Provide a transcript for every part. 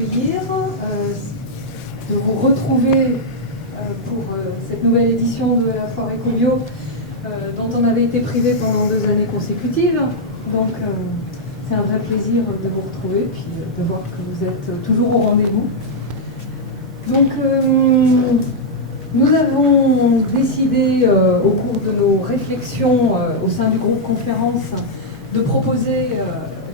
accueillir, de vous retrouver pour cette nouvelle édition de la Foire Ecobio dont on avait été privé pendant 2 années consécutives. Donc c'est un vrai plaisir de vous retrouver puis de voir que vous êtes toujours au rendez-vous. Donc nous avons décidé au cours de nos réflexions au sein du groupe conférence de proposer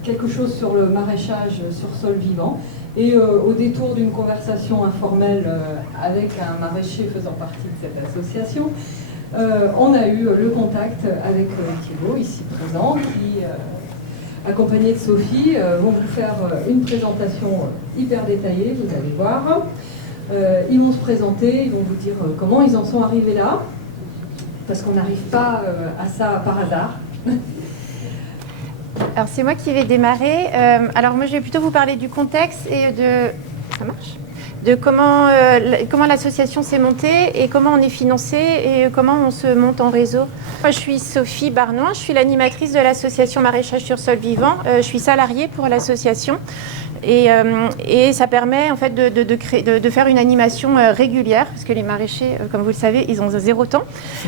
quelque chose sur le maraîchage sur sol vivant. Et au détour d'une conversation informelle avec un maraîcher faisant partie de cette association, on a eu le contact avec Thibaut, ici présent, qui, accompagné de Sophie, vont vous faire une présentation hyper détaillée, vous allez voir. Ils vont se présenter, ils vont vous dire comment ils en sont arrivés là, parce qu'on n'arrive pas à ça par hasard. Alors c'est moi qui vais démarrer. Alors moi je vais plutôt vous parler du contexte et de... Ça marche ? De comment l'association s'est montée et comment on est financé et comment on se monte en réseau. Moi je suis Sophie Barnoin, je suis l'animatrice de l'association Maraîchage sur sol vivant. Je suis salariée pour l'association. Et ça permet en fait de faire une animation régulière, parce que les maraîchers, comme vous le savez, ils ont 0 temps.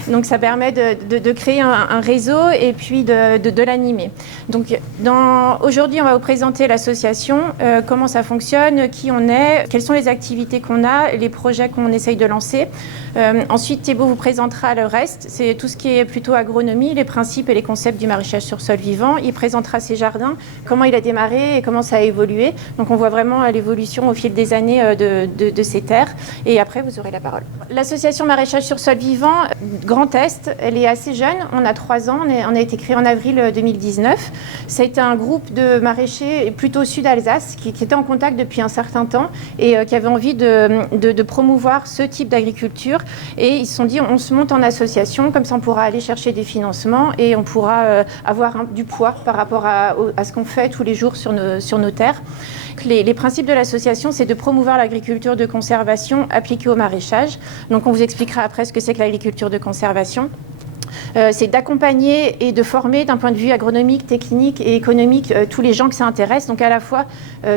Donc ça permet de créer un réseau et puis de l'animer. Donc aujourd'hui, on va vous présenter l'association, comment ça fonctionne, qui on est, quelles sont les activités qu'on a, les projets qu'on essaye de lancer. Ensuite, Thibaut vous présentera le reste. C'est tout ce qui est plutôt agronomie, les principes et les concepts du maraîchage sur sol vivant. Il présentera ses jardins, comment il a démarré et comment ça a évolué. Donc on voit vraiment l'évolution au fil des années de ces terres. Et après, vous aurez la parole. L'association Maraîchage sur sol vivant, Grand Est, elle est assez jeune. On a 3 ans. On a été créé en avril 2019. Ça a été un groupe de maraîchers plutôt sud-Alsace qui était en contact depuis un certain temps et qui avait envie de promouvoir ce type d'agriculture. Et ils se sont dit, on se monte en association, comme ça on pourra aller chercher des financements et on pourra avoir du poids par rapport à ce qu'on fait tous les jours sur nos terres. Les principes de l'association, c'est de promouvoir l'agriculture de conservation appliquée au maraîchage. Donc on vous expliquera après ce que c'est que l'agriculture de conservation. C'est d'accompagner et de former d'un point de vue agronomique, technique et économique tous les gens que ça intéresse. Donc à la fois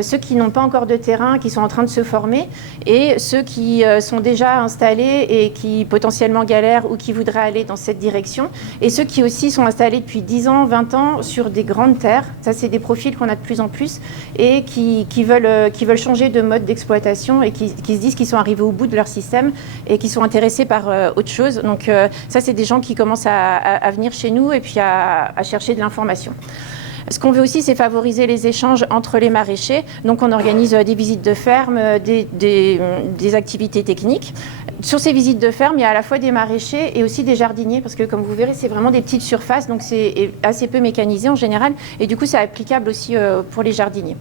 ceux qui n'ont pas encore de terrain, qui sont en train de se former, et ceux qui sont déjà installés et qui potentiellement galèrent ou qui voudraient aller dans cette direction. Et ceux qui aussi sont installés depuis 10 ans, 20 ans sur des grandes terres. Ça, c'est des profils qu'on a de plus en plus et qui veulent changer de mode d'exploitation et qui se disent qu'ils sont arrivés au bout de leur système et qui sont intéressés par autre chose. Donc ça, c'est des gens qui commencent à venir chez nous et puis à chercher de l'information. Ce qu'on veut aussi, c'est favoriser les échanges entre les maraîchers. Donc, on organise des visites de ferme, des activités techniques. Sur ces visites de ferme, il y a à la fois des maraîchers et aussi des jardiniers, parce que, comme vous verrez, c'est vraiment des petites surfaces, donc c'est assez peu mécanisé en général. Et du coup, c'est applicable aussi pour les jardiniers.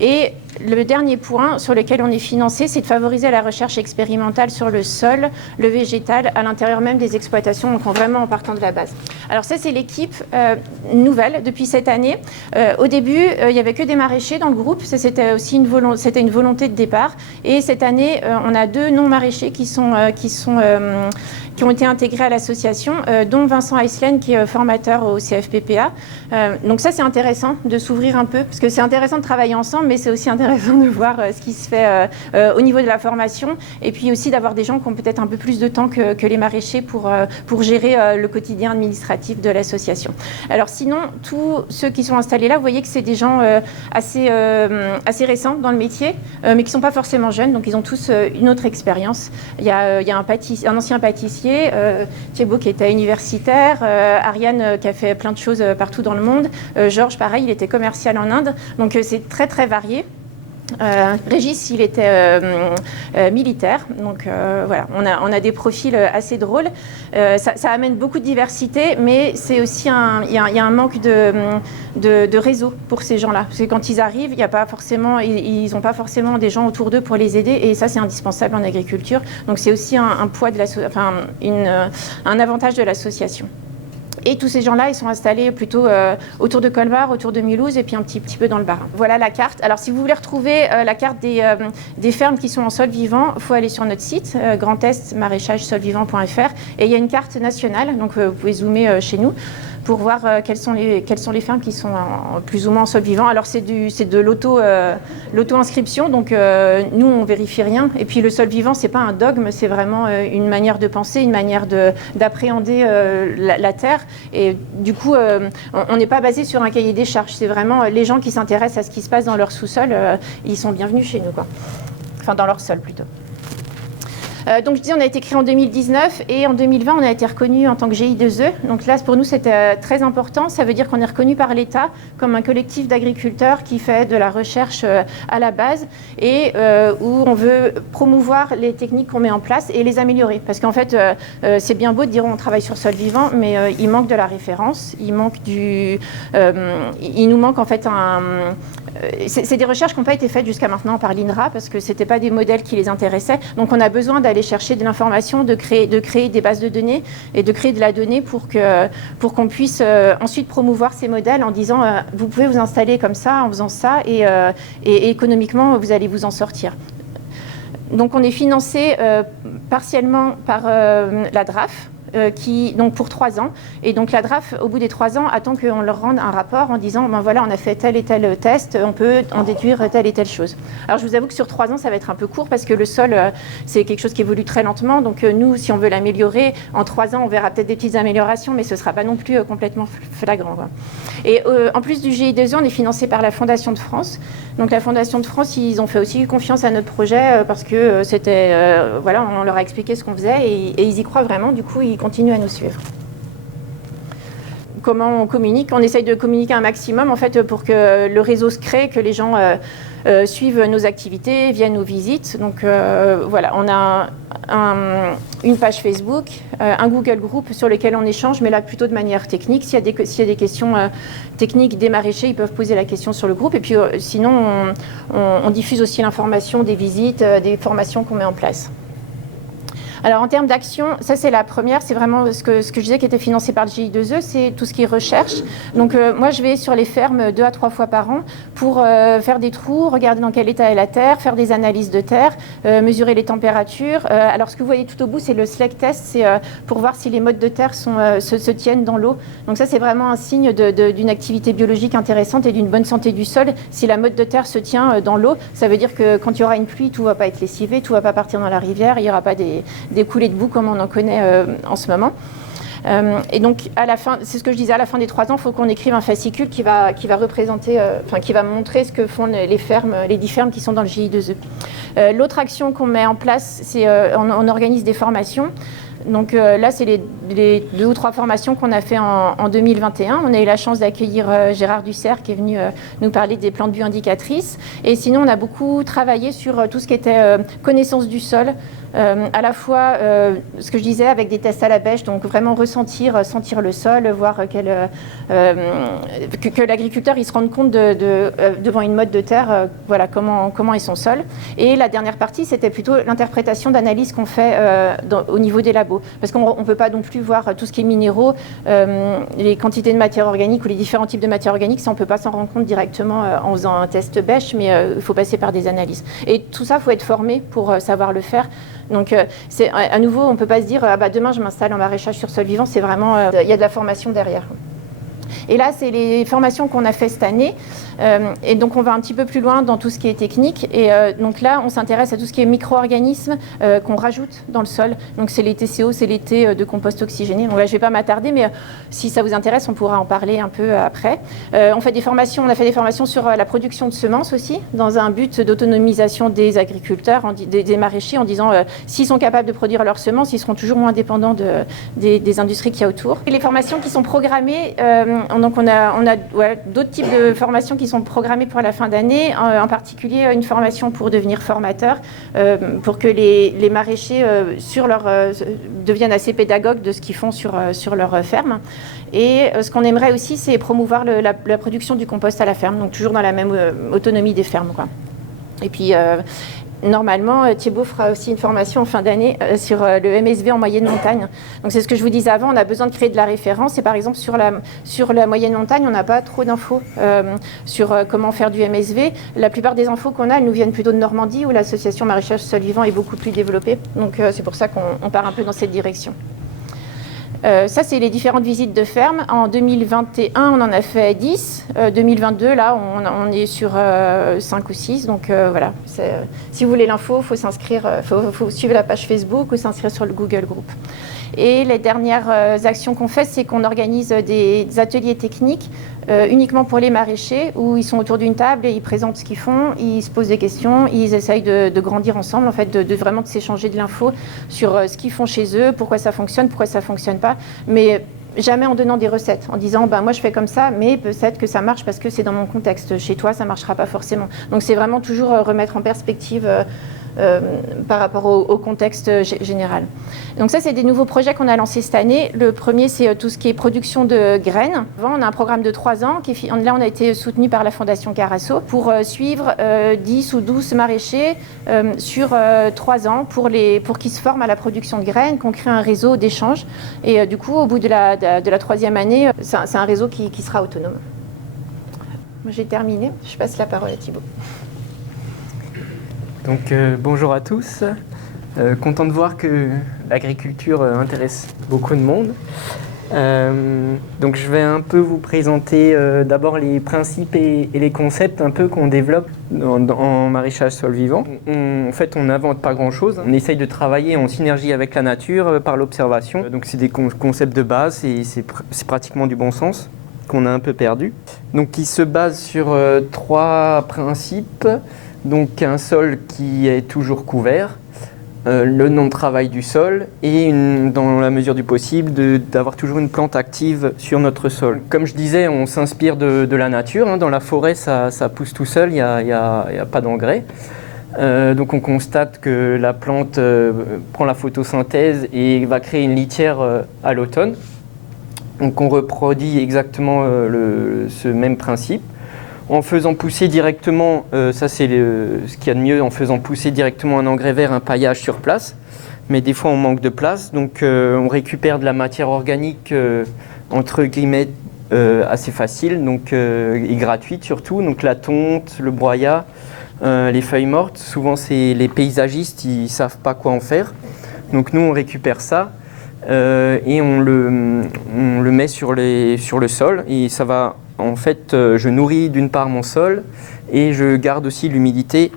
Et le dernier point sur lequel on est financé, c'est de favoriser la recherche expérimentale sur le sol, le végétal, à l'intérieur même des exploitations, donc vraiment en partant de la base. Alors ça, c'est l'équipe nouvelle depuis cette année. Au début, il n'y avait que des maraîchers dans le groupe. Ça, c'était aussi une volonté de départ. Et cette année, on a 2 non-maraîchers qui ont été intégrés à l'association, dont Vincent Heislen, qui est formateur au CFPPA. Donc ça, c'est intéressant de s'ouvrir un peu, parce que c'est intéressant de travailler ensemble, mais c'est aussi intéressant de voir ce qui se fait au niveau de la formation, et puis aussi d'avoir des gens qui ont peut-être un peu plus de temps que les maraîchers pour gérer le quotidien administratif de l'association. Alors sinon, tous ceux qui sont installés là, vous voyez que c'est des gens assez récents dans le métier, mais qui ne sont pas forcément jeunes, donc ils ont tous une autre expérience. Il y a un ancien pâtissier, Thibaut qui était universitaire, Ariane qui a fait plein de choses partout dans le monde, Georges pareil, il était commercial en Inde, donc c'est très très varié. Régis, il était militaire, donc voilà, on a des profils assez drôles. Ça amène beaucoup de diversité, mais c'est aussi il y a un manque de réseau pour ces gens-là, parce que quand ils arrivent, il y a pas forcément, ils n'ont pas forcément des gens autour d'eux pour les aider, et ça c'est indispensable en agriculture. Donc c'est aussi un poids un avantage de l'association. Et tous ces gens-là, ils sont installés plutôt autour de Colmar, autour de Mulhouse et puis un petit peu dans le Bas-Rhin. Voilà la carte. Alors, si vous voulez retrouver la carte des fermes qui sont en sol vivant, il faut aller sur notre site, grandestmaraîchagesolvivant.fr. Et il y a une carte nationale, donc vous pouvez zoomer chez nous. pour voir quelles sont les fermes qui sont plus ou moins en sol vivant. Alors c'est de l'auto-inscription, donc nous on vérifie rien. Et puis le sol vivant, c'est pas un dogme, c'est vraiment une manière de penser, une manière d'appréhender la terre. Et du coup, on n'est pas basé sur un cahier des charges. C'est vraiment les gens qui s'intéressent à ce qui se passe dans leur sous-sol, ils sont bienvenus chez nous, quoi. Enfin, dans leur sol plutôt. Donc je dis, on a été créé en 2019 et en 2020, on a été reconnu en tant que GI2E. Donc là, pour nous, c'était très important. Ça veut dire qu'on est reconnu par l'État comme un collectif d'agriculteurs qui fait de la recherche à la base et où on veut promouvoir les techniques qu'on met en place et les améliorer. Parce qu'en fait, c'est bien beau de dire on travaille sur sol vivant, mais il manque de la référence, il nous manque en fait c'est des recherches qui n'ont pas été faites jusqu'à maintenant par l'INRA parce que ce n'étaient pas des modèles qui les intéressaient. Donc on a besoin d'aller chercher de l'information, de créer des bases de données et de créer de la donnée pour qu'on puisse ensuite promouvoir ces modèles en disant vous pouvez vous installer comme ça, en faisant ça et économiquement vous allez vous en sortir. Donc on est financé partiellement par la DRAF. Donc pour 3 ans. Et donc la DRAF, au bout des 3 ans, attend qu'on leur rende un rapport en disant, ben voilà, on a fait tel et tel test, on peut en déduire telle et telle chose. Alors je vous avoue que sur 3 ans, ça va être un peu court parce que le sol, c'est quelque chose qui évolue très lentement. Donc nous, si on veut l'améliorer, en 3 ans, on verra peut-être des petites améliorations, mais ce ne sera pas non plus complètement flagrant, quoi. Et en plus du GI2E, on est financé par la Fondation de France. Donc la Fondation de France, ils ont fait aussi confiance à notre projet parce que c'était, voilà, on leur a expliqué ce qu'on faisait et ils y croient vraiment. Du coup, ils continuent à nous suivre. Comment on communique? On essaye de communiquer un maximum en fait pour que le réseau se crée, que les gens suivent nos activités, viennent aux visites. Donc voilà, on a une page Facebook, un Google Group sur lequel on échange, mais là plutôt de manière technique. S'il y a des questions techniques des maraîchers, ils peuvent poser la question sur le groupe. Et puis sinon, on diffuse aussi l'information des visites, des formations qu'on met en place. Alors en termes d'action, ça c'est la première, c'est vraiment ce que je disais qui était financé par le GI2E, c'est tout ce qui est recherche. Donc moi je vais sur les fermes 2 à 3 fois par an pour faire des trous, regarder dans quel état est la terre, faire des analyses de terre, mesurer les températures. Alors ce que vous voyez tout au bout, c'est le SLEC test, c'est pour voir si les modes de terre se tiennent dans l'eau. Donc ça c'est vraiment un signe d'une activité biologique intéressante et d'une bonne santé du sol. Si la mode de terre se tient dans l'eau, ça veut dire que quand il y aura une pluie, tout ne va pas être lessivé, tout ne va pas partir dans la rivière, il n'y aura pas des coulées de boue comme on en connaît en ce moment. Et donc, à la fin, c'est ce que je disais, à la fin des 3 ans, il faut qu'on écrive un fascicule qui va représenter, qui va montrer ce que font les fermes, les 10 fermes qui sont dans le GI2E. L'autre action qu'on met en place, c'est on organise des formations. Donc là, c'est les 2 ou 3 formations qu'on a fait en 2021. On a eu la chance d'accueillir Gérard Dussert qui est venu nous parler des plantes bioindicatrices. Et sinon, on a beaucoup travaillé sur tout ce qui était connaissance du sol, à la fois ce que je disais avec des tests à la bêche, donc vraiment sentir le sol, voir que l'agriculteur il se rende compte devant une mode de terre, voilà comment est son sol. Et la dernière partie, c'était plutôt l'interprétation d'analyse qu'on fait au niveau des labos. Parce qu'on ne peut pas non plus voir tout ce qui est minéraux, les quantités de matière organique ou les différents types de matière organique, ça on ne peut pas s'en rendre compte directement en faisant un test bêche, mais il faut passer par des analyses. Et tout ça, il faut être formé pour savoir le faire. Donc à nouveau, on ne peut pas se dire demain je m'installe en maraîchage sur sol vivant, c'est vraiment, il y a de la formation derrière. Et là, c'est les formations qu'on a fait cette année. Et donc, on va un petit peu plus loin dans tout ce qui est technique. Et donc là, on s'intéresse à tout ce qui est micro-organismes qu'on rajoute dans le sol. Donc, c'est les TCO, c'est les T de compost oxygéné. Donc là, je ne vais pas m'attarder, mais si ça vous intéresse, on pourra en parler un peu après. On a fait des formations sur la production de semences aussi, dans un but d'autonomisation des agriculteurs, des maraîchers, en disant s'ils sont capables de produire leurs semences, ils seront toujours moins dépendants des industries qu'il y a autour. Et les formations qui sont programmées, donc on a d'autres types de formations qui sont programmées pour la fin d'année, en particulier une formation pour devenir formateur, pour que les maraîchers deviennent assez pédagogues de ce qu'ils font sur leur ferme. Et ce qu'on aimerait aussi, c'est promouvoir la production du compost à la ferme, donc toujours dans la même autonomie des fermes, quoi. Et puis normalement, Thibaut fera aussi une formation en fin d'année sur le MSV en moyenne montagne. Donc c'est ce que je vous disais avant, on a besoin de créer de la référence. Et par exemple, sur la moyenne montagne, on n'a pas trop d'infos sur comment faire du MSV. La plupart des infos qu'on a, elles nous viennent plutôt de Normandie, où l'association maraîchage sol vivant est beaucoup plus développée. Donc c'est pour ça qu'on part un peu dans cette direction. Ça, c'est les différentes visites de ferme. En 2021, on en a fait 10. 2022, là, on est sur 5 ou 6. Donc voilà, si vous voulez l'info, il faut s'inscrire, faut suivre la page Facebook ou s'inscrire sur le Google Group. Et les dernières actions qu'on fait, c'est qu'on organise des ateliers techniques uniquement pour les maraîchers, où ils sont autour d'une table et ils présentent ce qu'ils font, ils se posent des questions, ils essayent de grandir ensemble, en fait, de vraiment de s'échanger de l'info sur ce qu'ils font chez eux, pourquoi ça fonctionne pas, mais jamais en donnant des recettes, en disant moi je fais comme ça, mais peut-être que ça marche parce que c'est dans mon contexte. Chez toi, ça marchera pas forcément. Donc c'est vraiment toujours remettre en perspective par rapport au contexte général. Donc ça, c'est des nouveaux projets qu'on a lancés cette année. Le premier, c'est tout ce qui est production de graines. Avant, on a un programme de 3 ans. Là, on a été soutenu par la Fondation Carasso pour suivre 10 ou 12 maraîchers sur 3 ans pour qu'ils se forment à la production de graines, qu'on crée un réseau d'échange. Et du coup, au bout de la 3e année, c'est un réseau qui sera autonome. Moi, j'ai terminé. Je passe la parole à Thibaut. Donc bonjour à tous, content de voir que l'agriculture intéresse beaucoup de monde. Donc je vais un peu vous présenter d'abord les principes et les concepts un peu qu'on développe en maraîchage sol vivant. En fait, on n'invente pas grand-chose, on essaye de travailler en synergie avec la nature par l'observation. Donc c'est des concepts de base et c'est pratiquement du bon sens qu'on a un peu perdu. Donc qui se base sur 3 principes. Donc un sol qui est toujours couvert, le non-travail du sol et dans la mesure du possible d'avoir toujours une plante active sur notre sol. Comme je disais, on s'inspire de la nature, hein. Dans la forêt ça pousse tout seul, il n'y a pas d'engrais. Donc on constate que la plante prend la photosynthèse et va créer une litière à l'automne. Donc on reproduit exactement ce même principe. En faisant pousser directement, ça c'est ce qu'il y a de mieux, en faisant pousser directement un engrais vert, un paillage sur place. Mais des fois on manque de place, donc on récupère de la matière organique entre guillemets assez facile, donc, et gratuite surtout. Donc la tonte, le broyat, les feuilles mortes. Souvent c'est les paysagistes, ils ne savent pas quoi en faire. Donc nous on récupère ça et on le met sur le sol et ça va. En fait, je nourris d'une part mon sol et je garde aussi l'humidité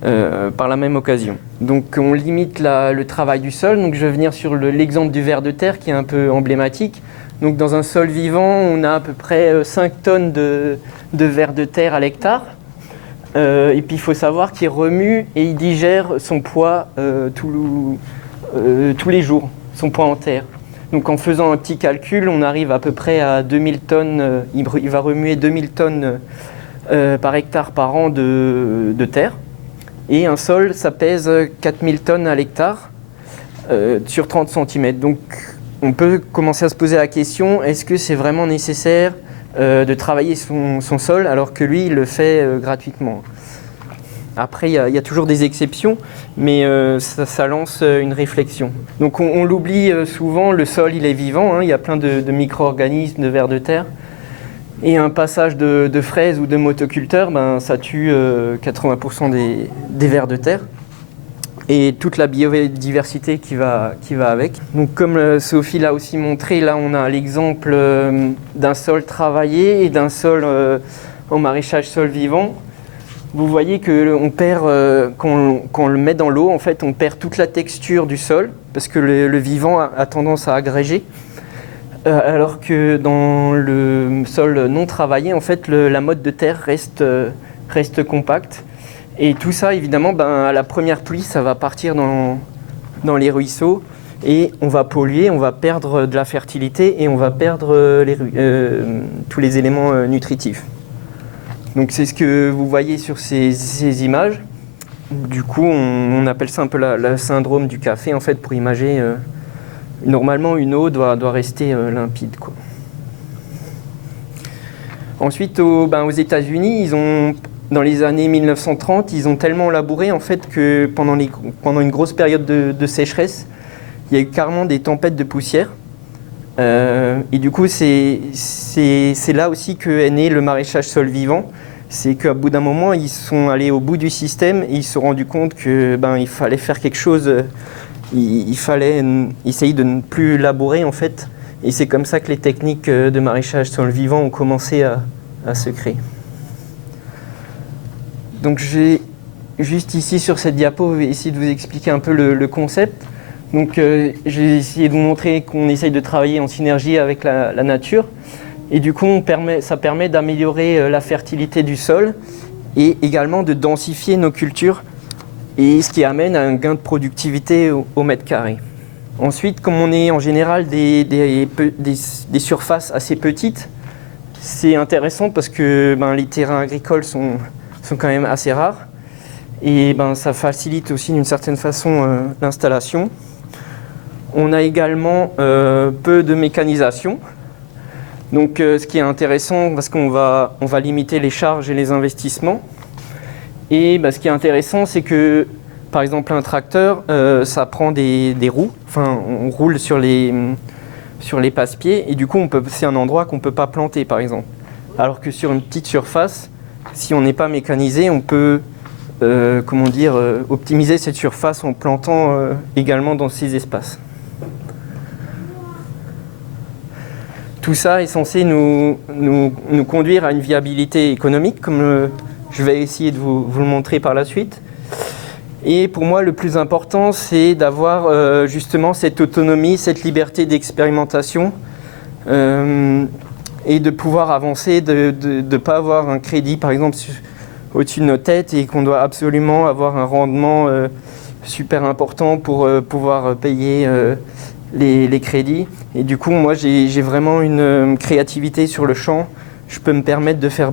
par la même occasion. Donc on limite le travail du sol. Donc je vais venir sur l'exemple du ver de terre qui est un peu emblématique. Donc dans un sol vivant, on a à peu près 5 tonnes de ver de terre à l'hectare. Et puis il faut savoir qu'il remue et il digère son poids tous les jours, son poids en terre. Donc en faisant un petit calcul, on arrive à peu près à 2000 tonnes, il va remuer 2000 tonnes par hectare par an de terre. Et un sol, ça pèse 4000 tonnes à l'hectare sur 30 cm. Donc on peut commencer à se poser la question, est-ce que c'est vraiment nécessaire de travailler son sol alors que lui, il le fait gratuitement ? Après, il y a toujours des exceptions, mais ça lance une réflexion. Donc on l'oublie souvent, le sol il est vivant, hein, il y a plein de micro-organismes, de vers de terre. Et un passage de fraises ou de motoculteurs, ça tue 80% des vers de terre. Et toute la biodiversité qui va avec. Donc comme Sophie l'a aussi montré, là on a l'exemple d'un sol travaillé et d'un sol en maraîchage sol vivant. Vous voyez qu'on perd, quand on le met dans l'eau, en fait, on perd toute la texture du sol parce que le vivant a tendance à agréger. Alors que dans le sol non travaillé, en fait, la motte de terre reste compacte. Et tout ça, évidemment, à la première pluie, ça va partir dans les ruisseaux et on va polluer, on va perdre de la fertilité et on va perdre tous les éléments nutritifs. Donc c'est ce que vous voyez sur ces images. Du coup, on appelle ça un peu le syndrome du café, en fait, pour imager. Normalement, une eau doit rester limpide, quoi. Ensuite, aux États-Unis, dans les années 1930, ils ont tellement labouré, en fait, que pendant une grosse période de sécheresse, il y a eu carrément des tempêtes de poussière. Et du coup, c'est là aussi qu'est né le maraîchage sol vivant. C'est qu'à bout d'un moment, ils sont allés au bout du système et ils se sont rendus compte que il fallait faire quelque chose. Il fallait essayer de ne plus labourer en fait Et c'est comme ça que les techniques de maraîchage sol vivant ont commencé à se créer. Donc j'ai juste ici sur cette diapo essayé de vous expliquer un peu le concept. Donc j'ai essayé de vous montrer qu'on essaye de travailler en synergie avec la nature. Et du coup, ça permet d'améliorer la fertilité du sol et également de densifier nos cultures, et ce qui amène à un gain de productivité au mètre carré. Ensuite, comme on est en général des surfaces assez petites, c'est intéressant parce que les terrains agricoles sont quand même assez rares, et ça facilite aussi d'une certaine façon l'installation. On a également peu de mécanisation, donc ce qui est intéressant parce qu'on va limiter les charges et les investissements. Et ce qui est intéressant, c'est que par exemple un tracteur, ça prend des roues, enfin on roule sur les passe-pieds, et du coup c'est un endroit qu'on ne peut pas planter par exemple. Alors que sur une petite surface, si on n'est pas mécanisé, on peut optimiser cette surface en plantant également dans ces espaces. Tout ça est censé nous conduire à une viabilité économique, comme je vais essayer de vous le montrer par la suite. Et pour moi, le plus important, c'est d'avoir justement cette autonomie, cette liberté d'expérimentation, et de pouvoir avancer, de ne pas avoir un crédit, par exemple, au-dessus de nos têtes, et qu'on doit absolument avoir un rendement super important pour pouvoir payer les crédits. Et du coup, moi, j'ai vraiment une créativité sur le champ. Je peux me permettre de faire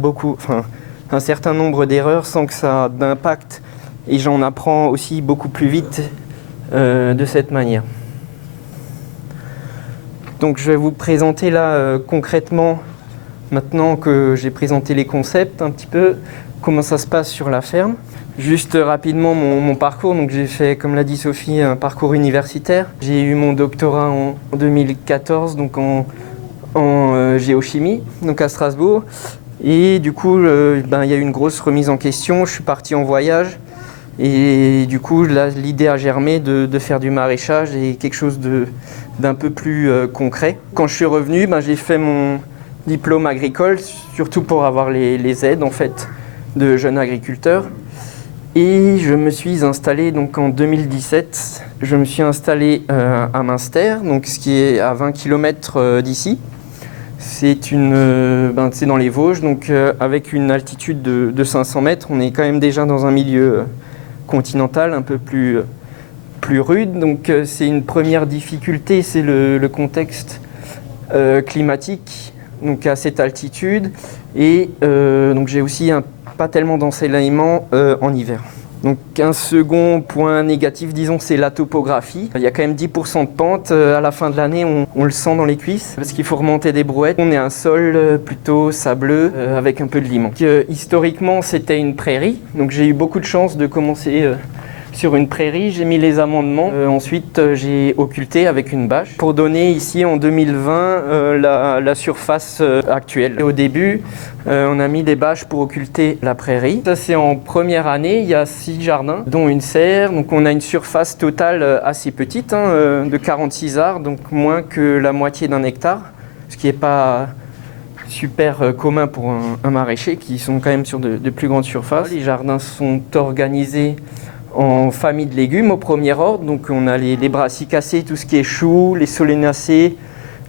un certain nombre d'erreurs sans que ça ait d'impact. Et j'en apprends aussi beaucoup plus vite de cette manière. Donc je vais vous présenter là concrètement, maintenant que j'ai présenté les concepts, un petit peu comment ça se passe sur la ferme. Juste rapidement mon parcours. Donc j'ai fait, comme l'a dit Sophie, un parcours universitaire. J'ai eu mon doctorat en 2014 donc en géochimie, donc à Strasbourg. Et du coup, il y a eu une grosse remise en question. Je suis parti en voyage. Et du coup, là, l'idée a germé de faire du maraîchage et quelque chose d'un peu plus concret. Quand je suis revenu, j'ai fait mon diplôme agricole, surtout pour avoir les aides en fait, de jeunes agriculteurs. Et je me suis installé donc, en 2017. Je me suis installé à Münster, donc, ce qui est à 20 km d'ici. C'est dans les Vosges, donc avec une altitude de 500 mètres. On est quand même déjà dans un milieu continental un peu plus rude. Donc c'est une première difficulté, c'est le contexte climatique donc à cette altitude. Et donc j'ai aussi pas tellement d'ensoleillement en hiver. Donc un second point négatif, disons, c'est la topographie. Il y a quand même 10% de pente. À la fin de l'année, on le sent dans les cuisses parce qu'il faut remonter des brouettes. On est un sol plutôt sableux avec un peu de limon. Historiquement, c'était une prairie. Donc j'ai eu beaucoup de chance de commencer sur une prairie. J'ai mis les amendements. Ensuite, j'ai occulté avec une bâche pour donner ici en 2020 la surface actuelle. Et au début, on a mis des bâches pour occulter la prairie. Ça, c'est en première année. Il y a 6 jardins, dont une serre. Donc, on a une surface totale assez petite, de 46 arts, donc moins que la moitié d'un hectare, ce qui n'est pas super commun pour un maraîcher, qui sont quand même sur de plus grandes surfaces. Les jardins sont organisés en famille de légumes au premier ordre. Donc on a les brassicacées, tout ce qui est choux, les solanacées,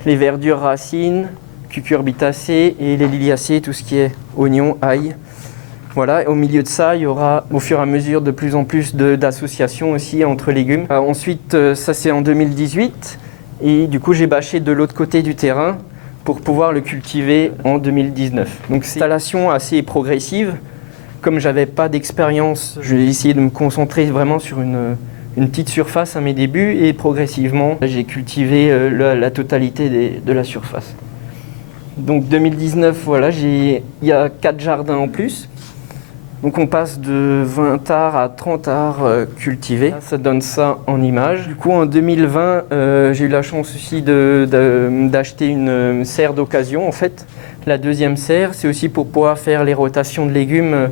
les verdures racines, cucurbitacées, et les liliacées, tout ce qui est oignons, ail. Voilà, et au milieu de ça, il y aura au fur et à mesure de plus en plus d'associations aussi entre légumes. Ensuite, ça c'est en 2018, et du coup j'ai bâché de l'autre côté du terrain pour pouvoir le cultiver en 2019. Donc c'est une installation assez progressive. Comme j'avais pas d'expérience, j'ai essayé de me concentrer vraiment sur une petite surface à mes débuts, et progressivement, j'ai cultivé la totalité de la surface. Donc 2019, voilà, il y a 4 jardins en plus. Donc on passe de 20 arts à 30 arts cultivés. Ça donne ça en image. Du coup, en 2020, j'ai eu la chance aussi d'acheter une serre d'occasion. En fait, la deuxième serre, c'est aussi pour pouvoir faire les rotations de légumes,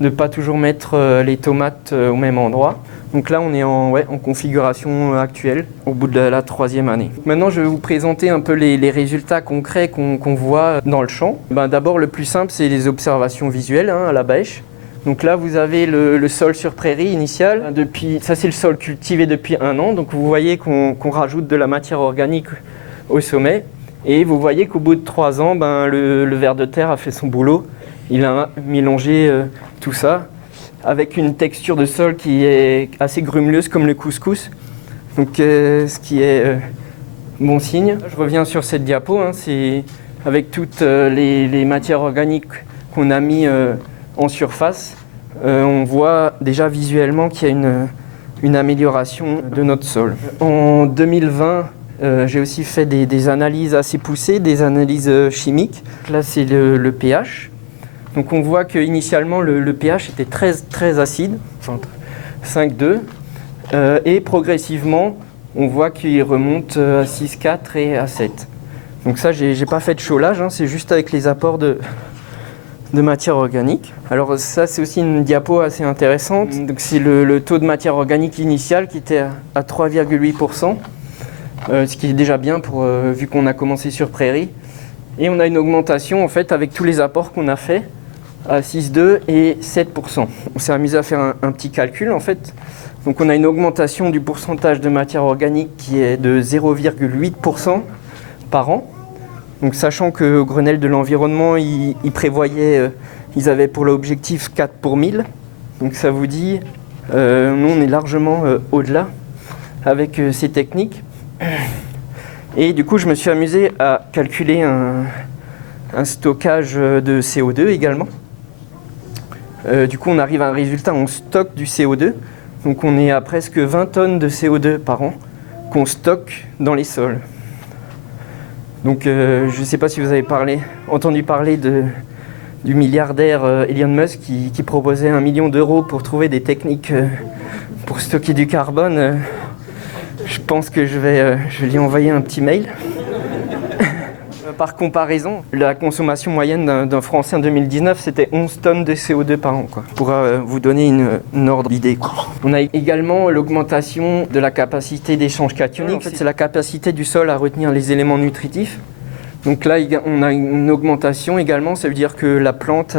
ne pas toujours mettre les tomates au même endroit. Donc là, on est en configuration actuelle, au bout de la 3e année. Maintenant, je vais vous présenter un peu les résultats concrets qu'on voit dans le champ. D'abord, le plus simple, c'est les observations visuelles à la bêche. Donc là, vous avez le sol sur prairie initial. Ça, c'est le sol cultivé depuis 1 an. Donc vous voyez qu'on rajoute de la matière organique au sommet. Et vous voyez qu'au bout de 3 ans, le ver de terre a fait son boulot. Il a mélangé tout ça avec une texture de sol qui est assez grumeleuse comme le couscous, donc ce qui est bon signe. Je reviens sur cette diapo, c'est avec toutes les matières organiques qu'on a mis en surface. On voit déjà visuellement qu'il y a une amélioration de notre sol. En 2020, j'ai aussi fait des analyses assez poussées, des analyses chimiques. Là, c'est le pH. Donc on voit qu'initialement le pH était très, très acide, 5,2, et progressivement on voit qu'il remonte à 6,4 et à 7. Donc ça, j'ai pas fait de chaulage, c'est juste avec les apports de matière organique. Alors ça, c'est aussi une diapo assez intéressante. Donc c'est le taux de matière organique initial qui était à 3,8%, ce qui est déjà bien vu qu'on a commencé sur prairie. Et on a une augmentation en fait avec tous les apports qu'on a fait à 6,2 et 7%. On s'est amusé à faire un petit calcul en fait. Donc on a une augmentation du pourcentage de matière organique qui est de 0,8% par an. Donc sachant qu'au Grenelle de l'environnement, ils prévoyaient, ils avaient pour l'objectif 4 pour 1000. Donc ça vous dit, nous on est largement au-delà avec ces techniques. Et du coup je me suis amusé à calculer un stockage de CO2 également. Du coup, on arrive à un résultat, on stocke du CO2. Donc on est à presque 20 tonnes de CO2 par an qu'on stocke dans les sols. Donc je ne sais pas si vous avez entendu parler du milliardaire Elon Musk qui proposait 1 million d'euros pour trouver des techniques pour stocker du carbone. Je pense que je vais lui envoyer un petit mail. Par comparaison, la consommation moyenne d'un Français en 2019, c'était 11 tonnes de CO2 par an, pour vous donner une ordre d'idée. On a également l'augmentation de la capacité d'échange cationique. En fait, c'est la capacité du sol à retenir les éléments nutritifs. Donc là, on a une augmentation également. Ça veut dire que la plante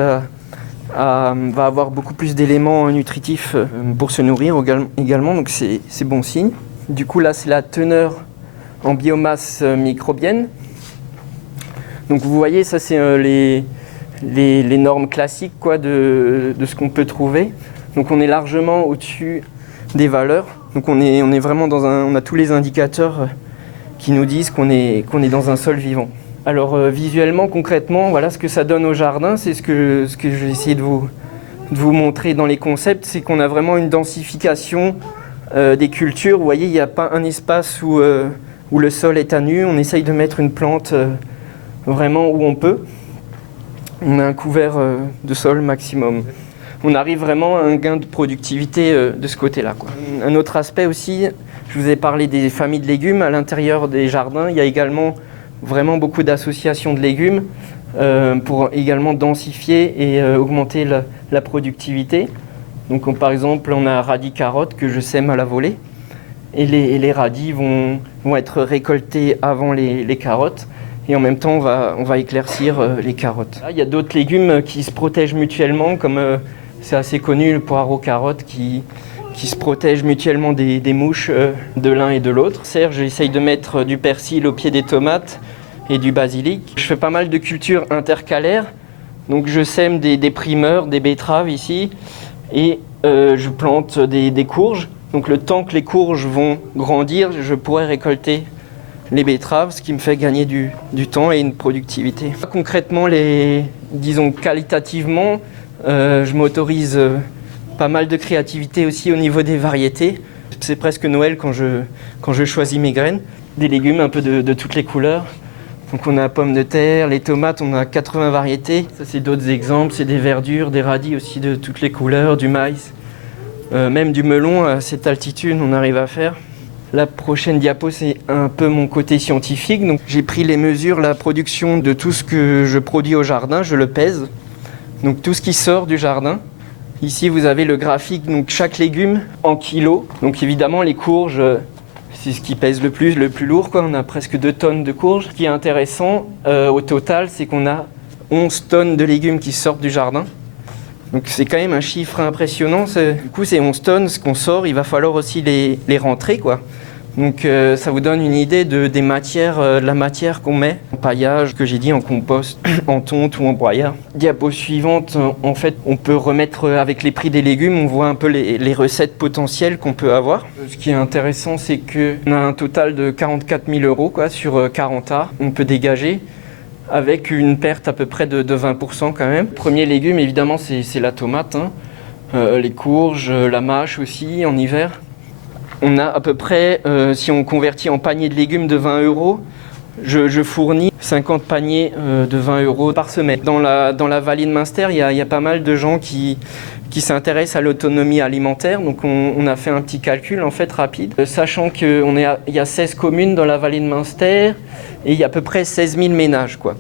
va avoir beaucoup plus d'éléments nutritifs pour se nourrir également. Donc c'est bon signe. Du coup, là, c'est la teneur en biomasse microbienne. Donc vous voyez, ça c'est les normes classiques de ce qu'on peut trouver. Donc on est largement au-dessus des valeurs. Donc on est vraiment on a tous les indicateurs qui nous disent qu'on est dans un sol vivant. Alors visuellement, concrètement, voilà ce que ça donne au jardin. C'est ce que je vais essayer de vous montrer dans les concepts. C'est qu'on a vraiment une densification des cultures. Vous voyez, il n'y a pas un espace où le sol est à nu. On essaye de mettre une plante vraiment où on peut. On a un couvert de sol maximum. On arrive vraiment à un gain de productivité de ce côté-là. Un autre aspect aussi, je vous ai parlé des familles de légumes. À l'intérieur des jardins, il y a également vraiment beaucoup d'associations de légumes pour également densifier et augmenter la productivité. Donc par exemple, on a radis carottes que je sème à la volée. Et les radis vont être récoltés avant les carottes. Et en même temps, on va éclaircir les carottes. Là, il y a d'autres légumes qui se protègent mutuellement, comme c'est assez connu, le poireau carotte qui se protègent mutuellement des mouches de l'un et de l'autre. Serge, j'essaye de mettre du persil au pied des tomates et du basilic. Je fais pas mal de cultures intercalaires. Donc je sème des primeurs, des betteraves ici, et je plante des courges. Donc le temps que les courges vont grandir, je pourrai récolter les betteraves, ce qui me fait gagner du temps et une productivité. Concrètement, disons qualitativement, je m'autorise pas mal de créativité aussi au niveau des variétés. C'est presque Noël quand je choisis mes graines. Des légumes un peu de toutes les couleurs. Donc on a pommes de terre, les tomates, on a 80 variétés. Ça c'est d'autres exemples, c'est des verdures, des radis aussi de toutes les couleurs, du maïs. Même du melon à cette altitude on arrive à faire. La prochaine diapo, c'est un peu mon côté scientifique. Donc, j'ai pris les mesures, la production de tout ce que je produis au jardin, je le pèse. Donc tout ce qui sort du jardin, Ici, vous avez le graphique, donc chaque légume en kilos. Donc évidemment, les courges, c'est ce qui pèse le plus lourd, quoi. On a presque 2 tonnes de courges. Ce qui est intéressant au total, c'est qu'on a 11 tonnes de légumes qui sortent du jardin. Donc c'est quand même un chiffre impressionnant. Du coup, ces 11 tonnes, ce qu'on sort, il va falloir aussi les rentrer, quoi. Donc ça vous donne une idée des matières, de la matière qu'on met en paillage, que j'ai dit en compost, en tonte ou en broyat. Diapo suivante, en fait, on peut remettre avec les prix des légumes, on voit un peu les recettes potentielles qu'on peut avoir. Ce qui est intéressant, c'est qu'on a un total de 44 000 € quoi, sur 40 arts. On peut dégager avec une perte à peu près de 20% quand même. Le premier légume, évidemment, c'est la tomate, hein. Les courges, la mâche aussi en hiver. On a à peu près, si on convertit en panier de légumes de 20 €, je fournis 50 paniers de 20 € par semaine. Dans la vallée de Münster, il y a pas mal de gens qui s'intéressent à l'autonomie alimentaire. Donc on a fait un petit calcul en fait rapide, sachant qu'il y a 16 communes dans la vallée de Münster et il y a à peu près 16 000 ménages, quoi.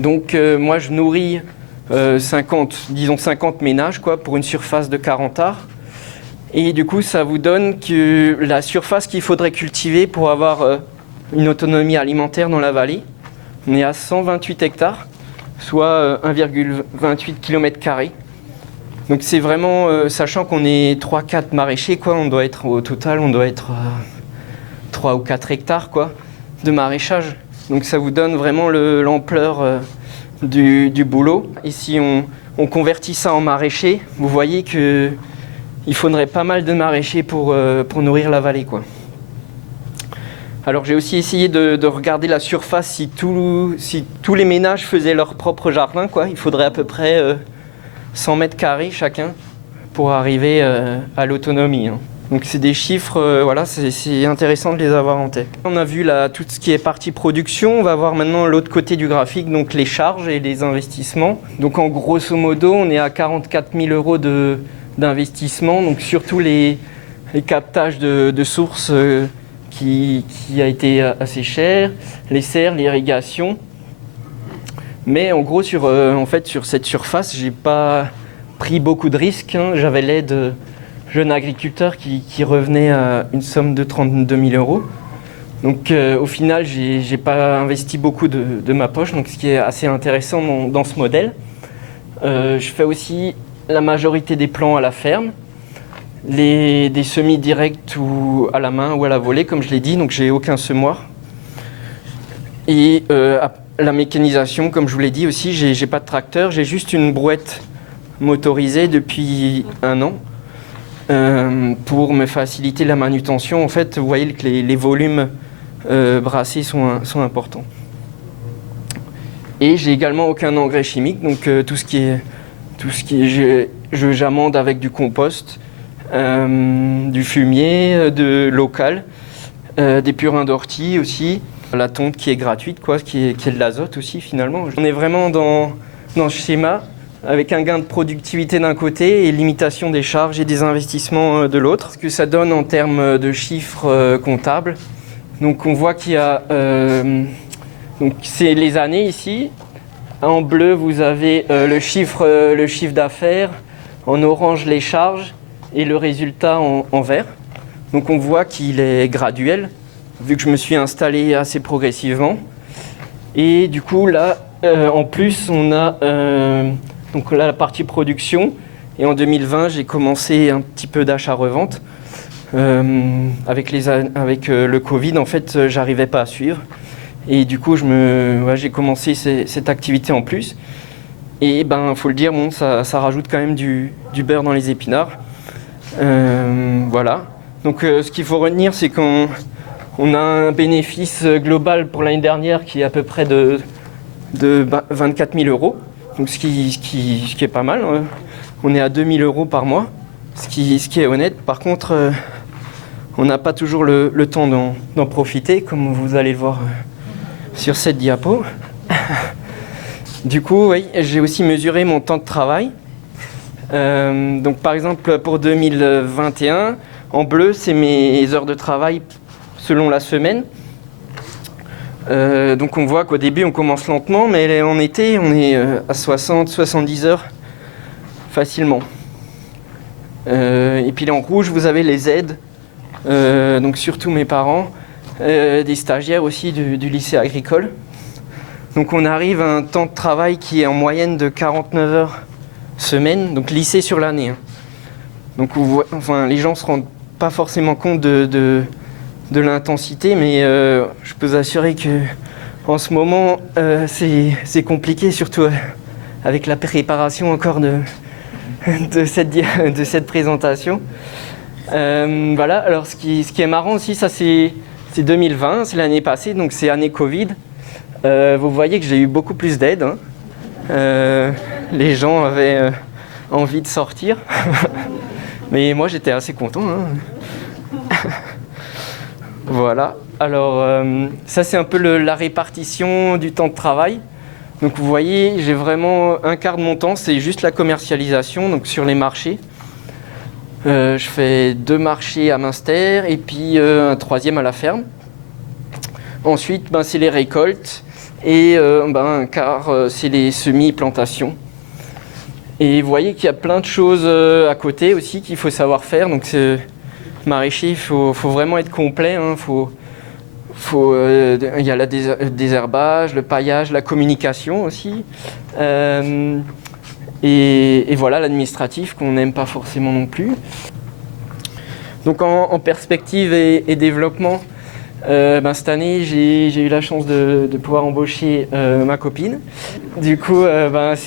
Donc moi je nourris 50 ménages, quoi, pour une surface de 40 arts. Et du coup, ça vous donne que la surface qu'il faudrait cultiver pour avoir une autonomie alimentaire dans la vallée, on est à 128 hectares, soit 1,28 km². Donc c'est vraiment, sachant qu'on est 3-4 maraîchers, quoi, au total, on doit être 3 ou 4 hectares, quoi, de maraîchage. Donc ça vous donne vraiment l'ampleur du boulot. Et si on convertit ça en maraîcher, vous voyez que il faudrait pas mal de maraîchers pour nourrir la vallée, quoi. Alors j'ai aussi essayé de regarder la surface si tous les ménages faisaient leur propre jardin, quoi. Il faudrait à peu près 100 mètres carrés chacun pour arriver à l'autonomie, hein. Donc c'est des chiffres, voilà, c'est intéressant de les avoir en tête. On a vu là tout ce qui est partie production. On va voir maintenant l'autre côté du graphique, donc les charges et les investissements. Donc en grosso modo, on est à 44 000 € d'investissement, donc surtout les captages de sources qui a été assez cher, les serres, l'irrigation. Mais en gros, sur cette surface, j'ai pas pris beaucoup de risques, hein. J'avais l'aide de jeunes agriculteurs qui revenait à une somme de 32 000 €. Donc au final, j'ai pas investi beaucoup de ma poche, donc ce qui est assez intéressant dans ce modèle. Je fais aussi la majorité des plants à la ferme, des semis directs ou à la main ou à la volée, comme je l'ai dit, donc j'ai aucun semoir. Et la mécanisation, comme je vous l'ai dit aussi, j'ai pas de tracteur, j'ai juste une brouette motorisée depuis 1 an pour me faciliter la manutention. En fait, vous voyez que les volumes brassés sont importants. Et j'ai également aucun engrais chimique, donc tout ce qui est j'amende avec du compost, du fumier, de local, des purins d'ortie aussi, la tonte qui est gratuite, quoi, qui est de l'azote aussi finalement. On est vraiment dans ce schéma avec un gain de productivité d'un côté et limitation des charges et des investissements de l'autre. Ce que ça donne en termes de chiffres comptables. Donc on voit qu'il y a, donc c'est les années ici. En bleu, vous avez le chiffre d'affaires, en orange les charges et le résultat en vert. Donc on voit qu'il est graduel, vu que je me suis installé assez progressivement. Et du coup là, en plus, on a donc là la partie production. Et en 2020, j'ai commencé un petit peu d'achat-revente. Avec le Covid, en fait, j'arrivais pas à suivre. Et du coup, j'ai commencé cette activité en plus. Et faut le dire, bon, ça rajoute quand même du beurre dans les épinards. Voilà. Donc, ce qu'il faut retenir, c'est qu'on a un bénéfice global pour l'année dernière qui est à peu près de 24 000 €. Donc, ce qui est pas mal. On est à 2 000 € par mois, ce qui est honnête. Par contre, on n'a pas toujours le temps d'en profiter, comme vous allez le voir sur cette diapo. Du coup, oui, j'ai aussi mesuré mon temps de travail. Donc par exemple, pour 2021, en bleu, c'est mes heures de travail selon la semaine. Donc on voit qu'au début, on commence lentement, mais en été, on est à 60-70 heures facilement. Et puis en rouge, vous avez les aides, donc surtout mes parents, des stagiaires aussi du lycée agricole. Donc on arrive à un temps de travail qui est en moyenne de 49 heures semaine, donc lycée sur l'année. Donc les gens ne se rendent pas forcément compte de l'intensité, mais je peux vous assurer qu'en ce moment, c'est compliqué, surtout avec la préparation encore de cette présentation. Voilà, alors ce qui est marrant aussi, ça c'est 2020, c'est l'année passée, donc c'est année Covid. Vous voyez que j'ai eu beaucoup plus d'aide. Les gens avaient envie de sortir, mais moi j'étais assez content. Voilà, alors ça c'est un peu la répartition du temps de travail. Donc vous voyez, j'ai vraiment un quart de mon temps, c'est juste la commercialisation, donc sur les marchés. Je fais 2 marchés à Münster et puis un 3e à la ferme. Ensuite, c'est les récoltes et un quart, c'est les semis-plantations. Et vous voyez qu'il y a plein de choses à côté aussi qu'il faut savoir faire. Donc maraîcher, il faut vraiment être complet. Il y a le désherbage, le paillage, la communication aussi. Et voilà, l'administratif qu'on n'aime pas forcément non plus. Donc en perspective et développement, cette année j'ai eu la chance de pouvoir embaucher ma copine. Du coup,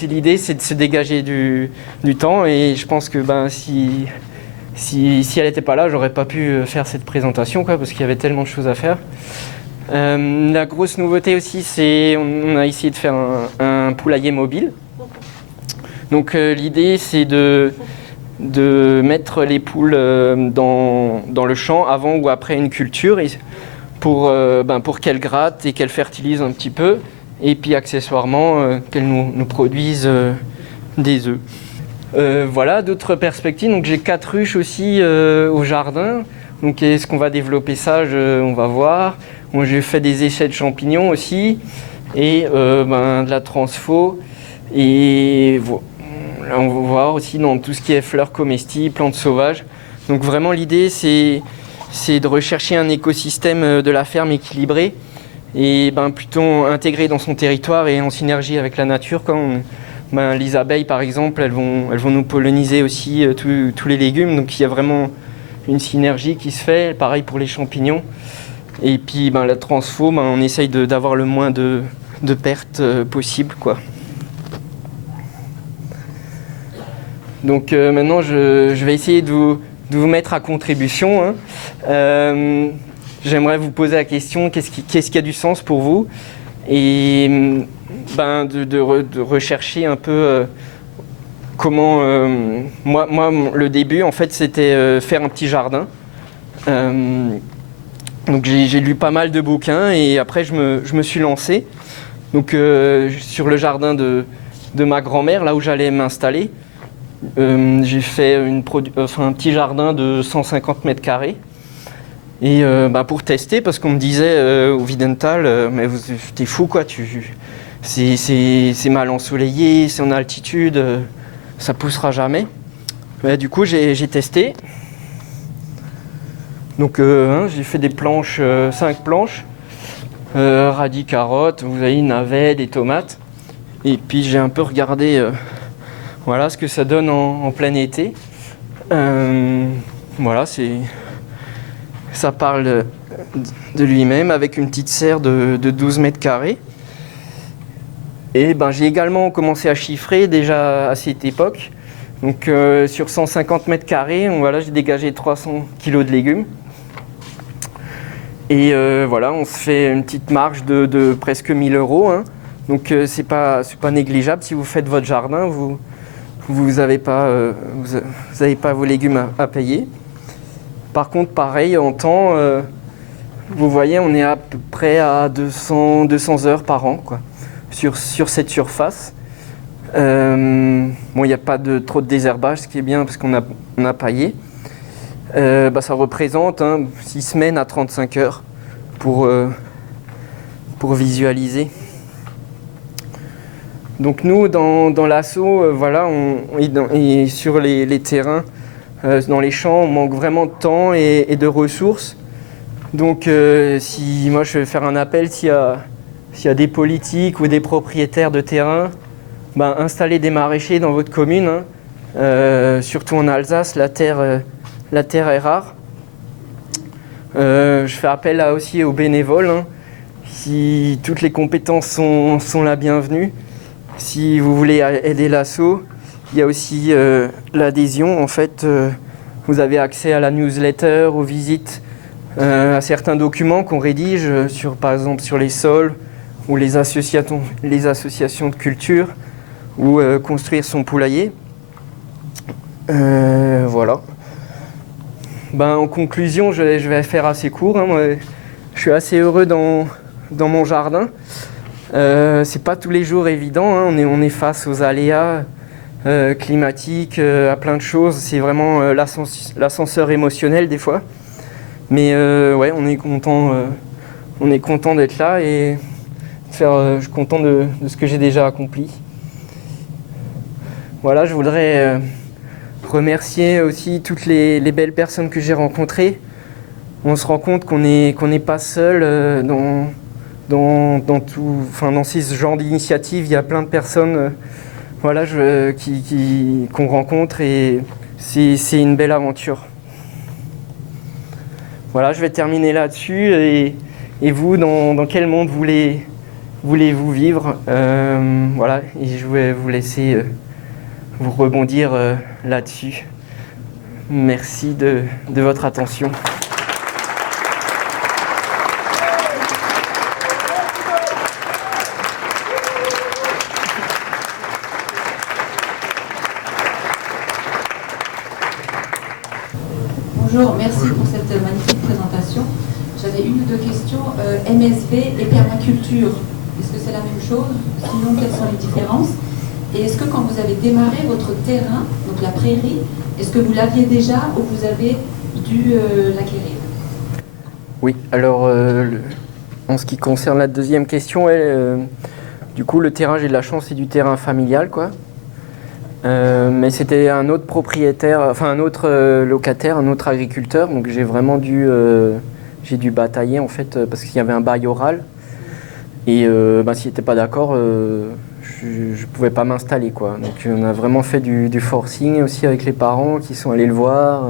l'idée c'est de se dégager du temps, et je pense que si elle n'était pas là, j'aurais pas pu faire cette présentation, parce qu'il y avait tellement de choses à faire. La grosse nouveauté aussi, c'est on a essayé de faire un poulailler mobile. Donc l'idée c'est de mettre les poules dans le champ avant ou après une culture, pour qu'elles grattent et qu'elles fertilisent un petit peu, et puis accessoirement qu'elles nous produisent des œufs. Voilà, d'autres perspectives. Donc j'ai 4 ruches aussi au jardin. Donc est-ce qu'on va développer ça, on va voir. Moi j'ai fait des essais de champignons aussi, et de la transfo, et là, on va voir aussi dans tout ce qui est fleurs comestibles, plantes sauvages. Donc vraiment l'idée c'est de rechercher un écosystème de la ferme équilibré, et plutôt intégré dans son territoire et en synergie avec la nature. Les abeilles par exemple, elles vont nous polliniser aussi tous les légumes, donc il y a vraiment une synergie qui se fait. Pareil pour les champignons. Et puis la transfo, on essaye d'avoir le moins de pertes possible, Donc maintenant je vais essayer de vous mettre à contribution. J'aimerais vous poser la question, qu'est-ce qui a du sens pour vous, et de rechercher un peu comment... moi, le début, en fait, c'était faire un petit jardin. Donc j'ai lu pas mal de bouquins, et après je me suis lancé. Donc sur le jardin de ma grand-mère, là où j'allais m'installer, j'ai fait un petit jardin de 150 mètres carrés. Et pour tester, parce qu'on me disait au Wiedenthal, mais t'es fou c'est mal ensoleillé, c'est en altitude, ça poussera jamais. Du coup j'ai testé. Donc j'ai fait des planches, 5 planches, radis, carottes, vous avez navets, des tomates. Et puis j'ai un peu regardé ce que ça donne en plein été. Voilà, ça parle de lui-même, avec une petite serre de 12 mètres carrés. Et j'ai également commencé à chiffrer déjà à cette époque. Donc sur 150 mètres carrés, j'ai dégagé 300 kilos de légumes. Et on se fait une petite marge de presque 1000 €. Donc c'est pas négligeable. Si vous faites votre jardin, vous n'avez pas vos légumes à payer. Par contre, pareil, en temps, vous voyez, on est à peu près à 200 heures par an, sur cette surface. Il n'y a pas trop de désherbage, ce qui est bien parce qu'on a paillé. Ça représente 6 semaines à 35 heures pour visualiser. Donc nous, dans l'assaut, voilà, et sur les terrains, dans les champs, on manque vraiment de temps et de ressources. Donc si moi je vais faire un appel, s'il y a des politiques ou des propriétaires de terrain, ben, installez des maraîchers dans votre commune, hein. Surtout en Alsace, la terre est rare. Je fais appel là aussi aux bénévoles, hein. Si toutes les compétences sont la bienvenue. Si vous voulez aider l'assaut, il y a aussi l'adhésion. En fait, vous avez accès à la newsletter, aux visites, à certains documents qu'on rédige, par exemple sur les sols ou les associations de culture, ou construire son poulailler. Voilà. Ben, en conclusion, je vais faire assez court, hein. Moi, je suis assez heureux dans mon jardin. C'est pas tous les jours évident, hein. On est face aux aléas climatiques, à plein de choses. C'est vraiment l'ascenseur émotionnel des fois. Mais ouais, on est content d'être là et je suis content de ce que j'ai déjà accompli. Voilà, je voudrais remercier aussi toutes les belles personnes que j'ai rencontrées. On se rend compte qu'on n'est pas seul dans ce genre d'initiative. Il y a plein de personnes voilà, qu'on rencontre et c'est une belle aventure. Voilà, je vais terminer là-dessus. Et vous, dans quel monde voulez-vous vivre? Voilà, et je vais vous laisser vous rebondir là-dessus. Merci de votre attention. Bonjour, merci pour cette magnifique présentation. J'avais une ou deux questions. MSB et permaculture, est-ce que c'est la même chose? Sinon, quelles sont les différences? Et est-ce que quand vous avez démarré votre terrain, donc la prairie, est-ce que vous l'aviez déjà ou vous avez dû l'acquérir? Oui, alors en ce qui concerne la deuxième question, du coup le terrain, j'ai de la chance, c'est du terrain familial, quoi. Mais c'était un autre propriétaire, enfin un autre locataire, un autre agriculteur, donc j'ai vraiment dû batailler en fait parce qu'il y avait un bail oral et s'il n'était pas d'accord, je pouvais pas m'installer, quoi. Donc on a vraiment fait du forcing aussi avec les parents qui sont allés le voir,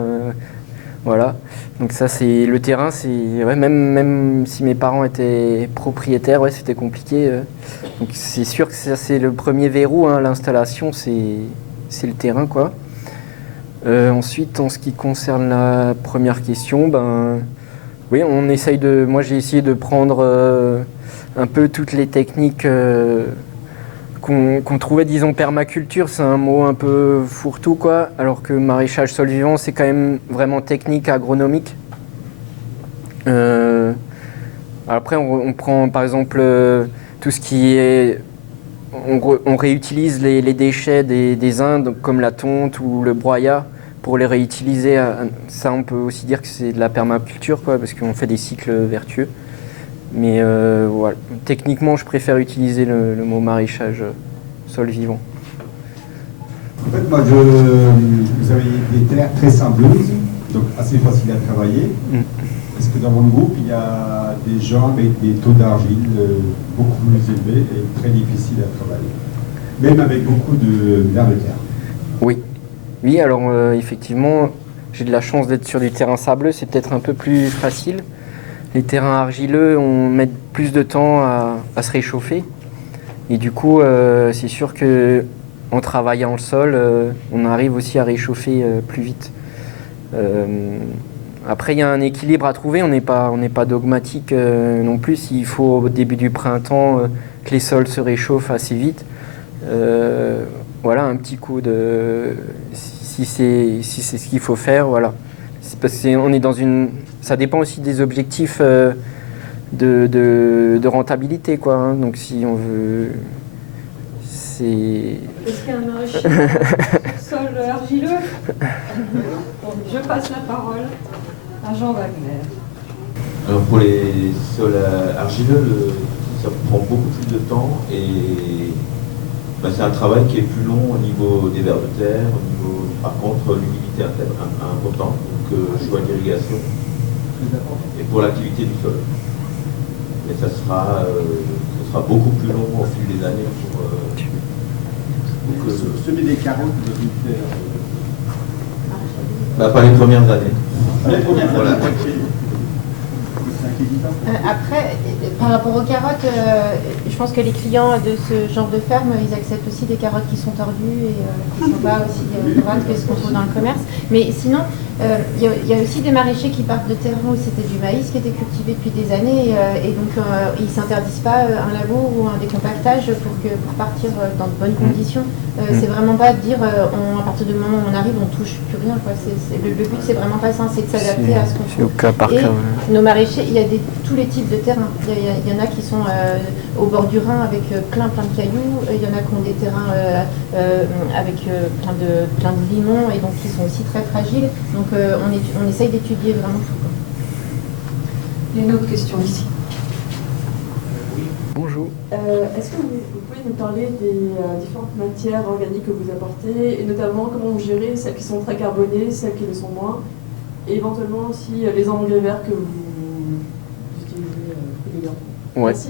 voilà. Donc ça c'est le terrain, c'est ouais, même si mes parents étaient propriétaires, ouais, c'était compliqué. Donc c'est sûr que ça c'est le premier verrou, hein, l'installation, c'est le terrain, quoi. Ensuite, en ce qui concerne la première question, oui, moi j'ai essayé de prendre un peu toutes les techniques qu'on trouvait, disons, permaculture, c'est un mot un peu fourre-tout, quoi, alors que maraîchage sol vivant, c'est quand même vraiment technique, agronomique. Après, on prend par exemple tout ce qui est... On réutilise les déchets des Indes, comme la tonte ou le broyat, pour les réutiliser. Ça, on peut aussi dire que c'est de la permaculture, quoi, parce qu'on fait des cycles vertueux. Mais voilà. Techniquement, je préfère utiliser le mot maraîchage sol vivant. En fait, moi, vous avez des terres très sableuses, donc assez faciles à travailler. Est-ce que dans votre groupe, il y a des gens avec des taux d'argile beaucoup plus élevés et très difficiles à travailler, même avec beaucoup de vers de terre? Oui, alors effectivement, j'ai de la chance d'être sur du terrain sableux, c'est peut-être un peu plus facile. Les terrains argileux, on met plus de temps à se réchauffer. Et du coup, c'est sûr qu'en travaillant le sol, on arrive aussi à réchauffer plus vite. Après, il y a un équilibre à trouver, on n'est pas dogmatique non plus. Il faut au début du printemps que les sols se réchauffent assez vite. Voilà, un petit coup de... Si c'est ce qu'il faut faire, voilà. C'est parce qu'on est dans une... Ça dépend aussi des objectifs de rentabilité, quoi, hein. Donc si on veut... C'est... Est-ce qu'il y a un maraîcher sol argileux? Bon, je passe la parole à Jean Wagner. Alors pour les sols argileux, ça prend beaucoup plus de temps et c'est un travail qui est plus long au niveau des vers de terre, par contre l'humidité est importante, donc choix d'irrigation et pour l'activité du sol. Mais ça sera beaucoup plus long au fil des années pour semer des carottes, vous avez fait pas les premières années. les premières Voilà. années, Après, par rapport aux carottes, je pense que les clients de ce genre de ferme, ils acceptent aussi des carottes qui sont tordues et qui ne sont pas aussi droites que ce qu'on trouve dans le commerce. Mais sinon, il y a aussi des maraîchers qui partent de terrains où c'était du maïs qui était cultivé depuis des années et donc ils ne s'interdisent pas un labour ou un décompactage pour partir dans de bonnes conditions. C'est vraiment pas de dire à partir du moment où on arrive, on touche plus rien, quoi. Le but, c'est vraiment pas ça, c'est de s'adapter à ce qu'on C'est au cas par et cas. nos maraîchers, il y a tous les types de terrains. Il y en a qui sont au bord du Rhin avec plein de cailloux. Il y en a qui ont des terrains avec plein de limons et donc qui sont aussi très fragiles. Donc on essaye d'étudier vraiment tout, quoi. Il y a une autre question ici. Bonjour. Est-ce que vous pouvez nous parler des différentes matières organiques que vous apportez et notamment comment vous gérez celles qui sont très carbonées, celles qui le sont moins et éventuellement aussi les engrais verts que vous utilisez régulièrement. Ouais. Merci.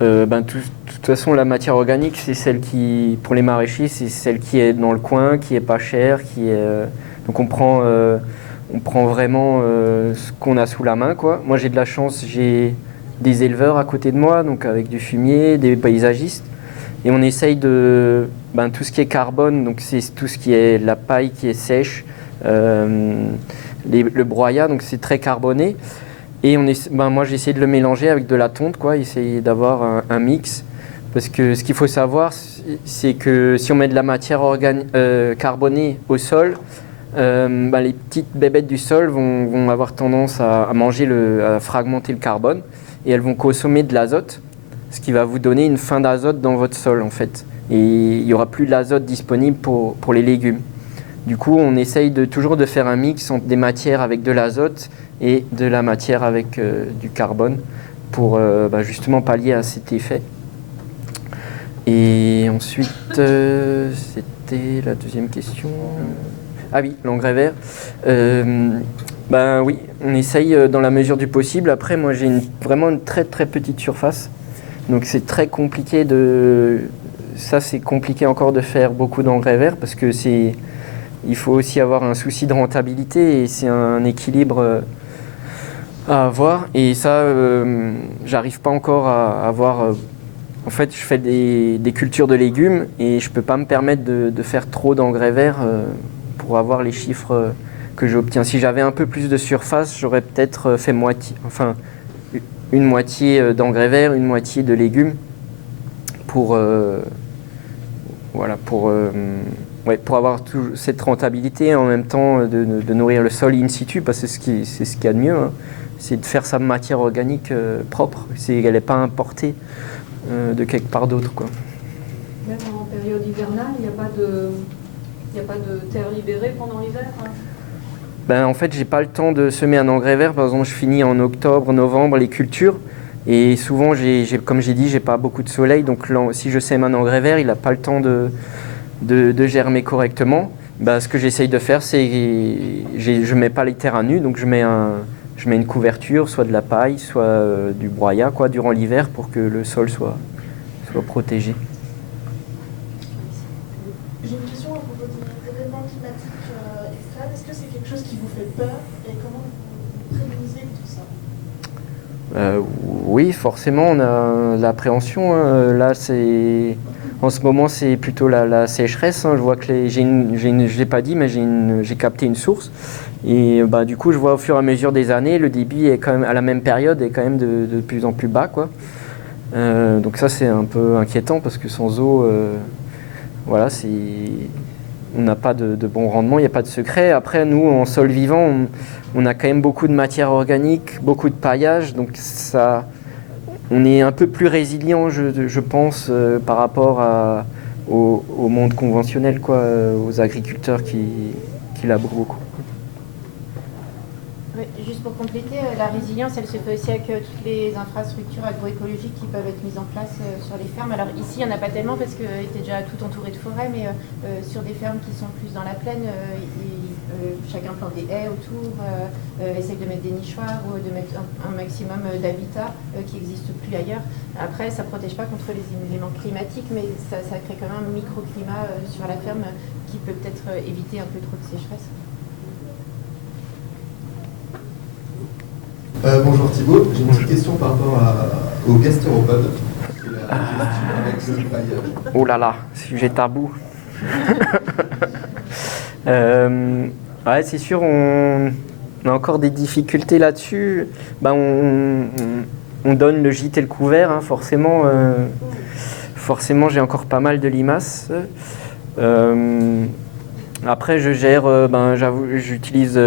De toute façon, la matière organique, c'est celle qui, pour les maraîchers, c'est celle qui est dans le coin, qui est pas chère, qui est. Donc on prend vraiment ce qu'on a sous la main, quoi. Moi, j'ai de la chance, j'ai des éleveurs à côté de moi, donc avec du fumier, des paysagistes, et on essaye de tout ce qui est carbone, donc c'est tout ce qui est la paille qui est sèche, le broyat, donc c'est très carboné. Et moi j'ai essayé de le mélanger avec de la tonte, quoi, essayer d'avoir un mix. Parce que ce qu'il faut savoir, c'est que si on met de la matière carbonée au sol, les petites bébêtes du sol vont avoir tendance à à fragmenter le carbone et elles vont consommer de l'azote, ce qui va vous donner une fin d'azote dans votre sol en fait. Et il n'y aura plus d'azote disponible pour les légumes. Du coup, on essaye toujours de faire un mix entre des matières avec de l'azote et de la matière avec du carbone pour justement pallier à cet effet. Et ensuite, c'était la deuxième question. Ah oui, l'engrais vert. Oui, on essaye dans la mesure du possible. Après, moi, j'ai vraiment une très très petite surface. Donc c'est très compliqué c'est compliqué encore de faire beaucoup d'engrais verts parce que il faut aussi avoir un souci de rentabilité et c'est un équilibre à avoir. Et ça, j'arrive pas encore à avoir. En fait, je fais des cultures de légumes et je peux pas me permettre de faire trop d'engrais verts pour avoir les chiffres que j'obtiens. Si j'avais un peu plus de surface, j'aurais peut-être fait une moitié d'engrais verts, une moitié de légumes pour avoir cette rentabilité et en même temps de nourrir le sol in situ, parce que c'est ce qu'il y a de mieux, hein. C'est de faire sa matière organique propre, elle n'est pas importée de quelque part d'autre, quoi. Même en période hivernale, il n'y a pas de terre libérée pendant l'hiver, hein. En fait, j'ai pas le temps de semer un engrais vert. Par exemple, je finis en octobre, novembre les cultures. Et souvent, comme j'ai dit, j'ai pas beaucoup de soleil. Donc si je sème un engrais vert, il n'a pas le temps de germer correctement. Ce que j'essaye de faire, c'est je mets pas les terres à nu. Donc je mets une couverture, soit de la paille, soit du broyat, quoi, durant l'hiver pour que le sol soit protégé. J'ai une question à propos des événements climatiques extrêmes. Est-ce que c'est quelque chose qui vous fait peur et comment vous préconisez tout ça? Oui, forcément, on a l'appréhension, hein. Là, en ce moment, c'est plutôt la sécheresse, hein. Je vois que je ne l'ai pas dit, mais j'ai capté une source. Et du coup, je vois au fur et à mesure des années, le débit est quand même à la même période est quand même de plus en plus bas, quoi. Donc ça, c'est un peu inquiétant parce que sans eau, on n'a pas de bon rendement, il n'y a pas de secret. Après, nous, en sol vivant, on a quand même beaucoup de matière organique, beaucoup de paillage, donc on est un peu plus résilient, je pense, par rapport au monde conventionnel, quoi, aux agriculteurs qui labourent beaucoup. Oui, Juste pour compléter, la résilience, elle se fait aussi avec toutes les infrastructures agroécologiques qui peuvent être mises en place sur les fermes. Alors ici, il n'y en a pas tellement parce qu'elle était déjà tout entourée de forêt, mais sur des fermes qui sont plus dans la plaine, chacun plante des haies autour, essaye de mettre des nichoirs ou de mettre un maximum d'habitat qui n'existe plus ailleurs. Après, ça ne protège pas contre les éléments climatiques, mais ça crée quand même un microclimat sur la ferme qui peut peut-être éviter un peu trop de sécheresse. Bonjour Thibaut, j'ai une petite question par rapport au gastéropode et la gestion avec le paillage. Oh là là, sujet tabou. Ouais, c'est sûr, on a encore des difficultés là-dessus. Ben, on donne le gîte et le couvert, hein, forcément. Forcément, j'ai encore pas mal de limaces. Après, je gère, j'utilise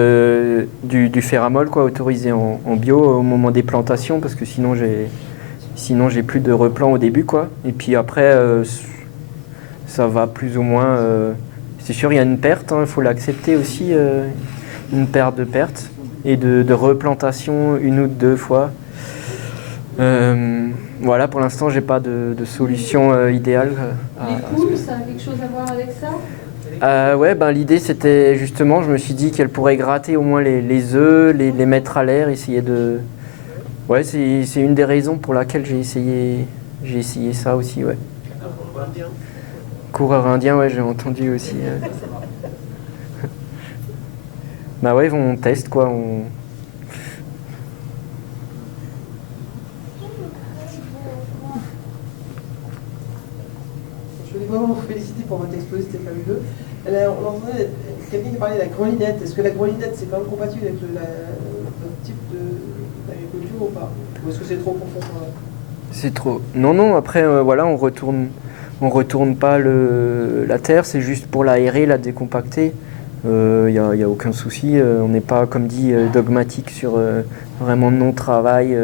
du ferramol, quoi, autorisé en bio au moment des plantations, parce que sinon j'ai plus de replant au début, quoi. Et puis après, ça va plus ou moins. C'est sûr, il y a une perte, il faut l'accepter aussi, une perte de perte et de replantation 1 ou 2 fois. Voilà, pour l'instant, j'ai pas de solution idéale. Les poules, ça a quelque chose à voir avec ça? Ouais, l'idée c'était justement, je me suis dit qu'elle pourrait gratter au moins les œufs, les mettre à l'air, essayer de... Ouais, c'est une des raisons pour laquelle j'ai essayé ça aussi, ouais. Coureur indien, ouais, j'ai entendu aussi. Bah ouais, on teste, quoi. Je voulais vraiment vous féliciter pour votre exposé, c'était fabuleux. On entendait quelqu'un qui parlait de la grelinette. Est-ce que la grelinette, c'est quand même compatible avec notre type d'agriculture ou pas? Ou est-ce que c'est trop profond? C'est trop... Non, après, voilà, on retourne pas la terre, c'est juste pour l'aérer, la décompacter. Y a aucun souci, on n'est pas, comme dit, dogmatique sur vraiment non-travail.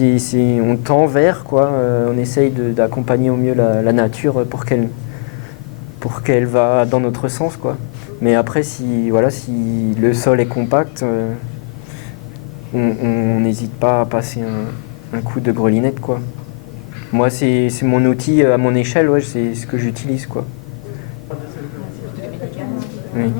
On tend vers, quoi, on essaye d'accompagner au mieux la nature pour qu'elle va dans notre sens, quoi. Mais après, si le sol est compact, on n'hésite pas à passer un coup de grelinette, quoi. Moi, c'est mon outil à mon échelle, ouais, c'est ce que j'utilise, quoi. Oui.